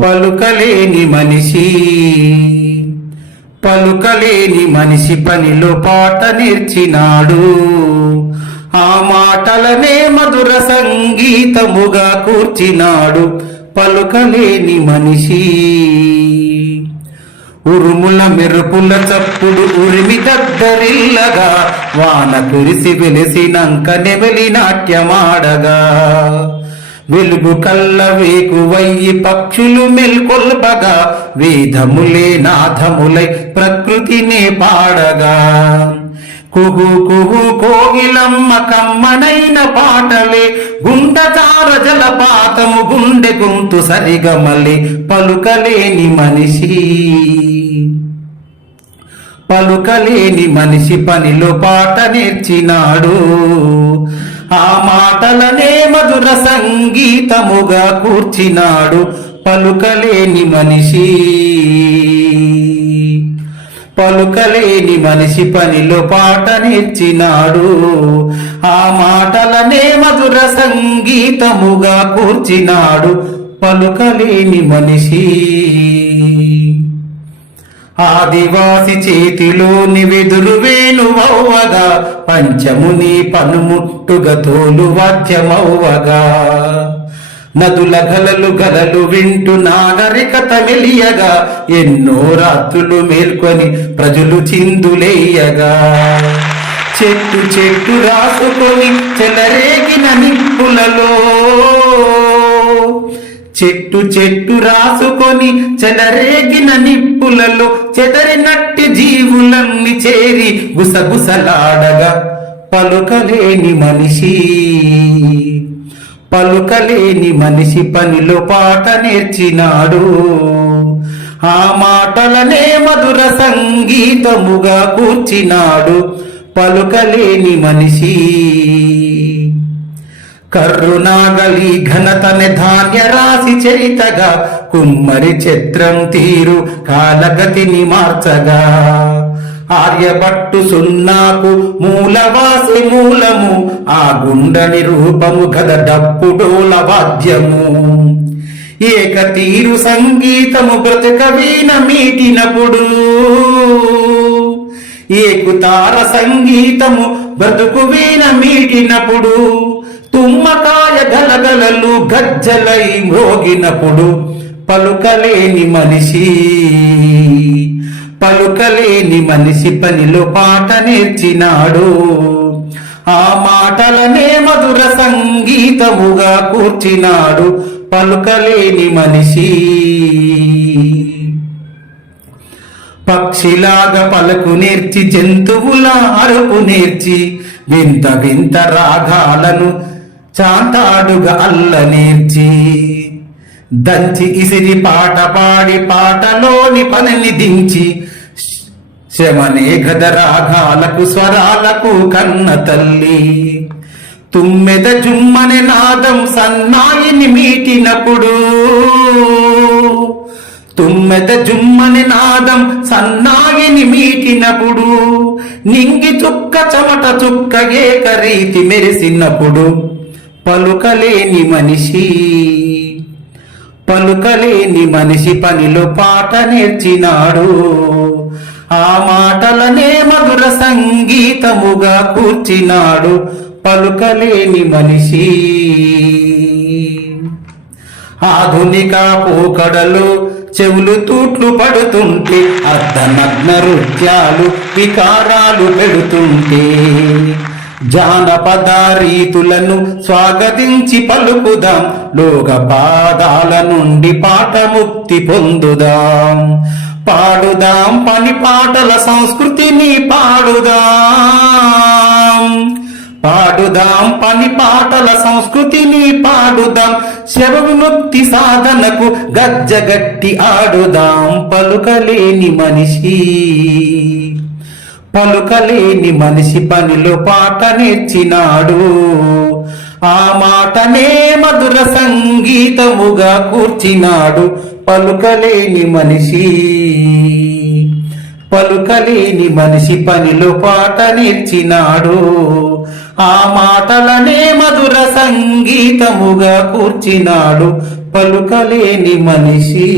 పలుకలేని మనిషి పలుకలేని మనిషి పనిలో పాట నేర్చినాడు. ఆ మాటలనే మధుర సంగీతముగా కూర్చినాడు. పలుకలేని మనిషి ఉరుముల మెరుపుల చప్పుడు ఉరిమి దద్దరిల్లగా వాన కురిసి వెలిసినంక నెమలి నాట్యమాడగా వెలుగు కల్ల వేకువయ్యి పక్షులు మెల్కొల్పగా వేదములే నాదములై ప్రకృతినే పాడగా కుహు కుహు కోగిలమ్మ కమ్మనైన పాటలే గుంటచార జలపాతము గుండె గొంతు సరిగమలే. పలుకలేని మనిషి పలుకలేని మనిషి పనిలో పాట నేర్చినాడు. ఆ మాటలనే మధుర సంగీతముగా కూర్చినాడు. పలుకలేని మనిషి పలుకలేని మనిషి పనిలో పాట నేర్చినాడు. ఆ మాటలనే మధుర సంగీతముగా కూర్చినాడు. పలుకలేని మనిషి ఆదివాసి చేతిలోని వెదురు వేణువవ్వగా పంచముని పనుముట్టుగా తోలు వాద్యమవ్వగా నదుల గలలు గలలు వింటూ నాగరికత వెలియగా ఎన్నో రాత్రులు మేల్కొని ప్రజలు చిందులేయగా చెట్టు చెట్టు రాసుకొని చెలరేగిన నిప్పులలో చెట్టు చెట్టు రాసుకొని చెలరేగిన నిప్పులలో చెదరినట్టి జీవులన్నీ చేరి గుసగుసలాడగా పలుకలేని మనిషి పలుకలేని మనిషి పనిలో పాట నేర్చినాడు. ఆ మాటలనే మధుర సంగీతముగా కూర్చినాడు. పలుకలేని మనిషి కర్రునాగలి ఘనతని ధాన్య రాశి చరితగా కుమ్మరి చిత్రం తీరు కాలగతిని మార్చగా ఆర్యభట్టు సున్నాకు మూలవాసి మూలము ఆ గుండని రూపము గద డప్పుడోల వాద్యము ఏక తీరు సంగీతము బ్రతుక వీణ మీటినప్పుడు ఏకుతార సంగీతము బ్రతుకు వీణ మీటినప్పుడు తుమ్మకాయ గలగలలు గజ్జలై మ్రోగినప్పుడు పలుకలేని మనిషి పలుకలేని మనిషి పనిలో పాట నేర్చినాడు. ఆ మాటలనే మధుర సంగీతముగా కూర్చినాడు. పలుకలేని మనిషి పక్షిలాగా పలుకు నేర్చి జంతువుల అరుపు నేర్చి వింత వింత రాగాలను చాంతాడుగా అల్ల నేర్చి దంచి ఇసిరి పాట పాడి పాటలోని పనిని దించి శమనే గద రాగాలకు స్వరాలకు కన్న తల్లి తుమ్మెద జుమ్మని నాదం సన్నాయిని మీటినప్పుడు తుమ్మెద జుమ్మని నాదం సన్నాయిని మీటినప్పుడు నింగి చుక్క చెమట చుక్క ఏకరీతి మెరిసినప్పుడు పలుకలేని మనిషి పలుకలేని మనిషి పనిలో పాట నేర్చినాడు. ఆ మాటలనే మధుర సంగీతముగా కూర్చినాడు. పలుకలేని మనిషి ఆధునిక పోకడలు చెవులు తూట్లు పడుతుంటే అర్ధనగ్న నృత్యాలు వికారాలు పెడుతుంటే జానపద రీతులను స్వాగతించి పలుకుదాం. లోక పాదాల నుండి పాట ముక్తి పొందుదాం. పాడుదాం పని పాటల సంస్కృతిని పాడుదాం. పాడుదాం పని పాటల సంస్కృతిని పాడుదాం. శవ విముక్తి సాధనకు గజ్జగట్టి ఆడుదాం. పలుకలేని మనిషి పలుకలేని మనిషి పనిలో పాట నేర్చినాడు. ఆ మాటనే మధుర సంగీతముగా కూర్చినాడు. పలుకలేని మనిషి పలుకలేని మనిషి పనిలో పాట నేర్చినాడు. ఆ మాటలనే మధుర సంగీతముగా కూర్చినాడు. పలుకలేని మనిషి.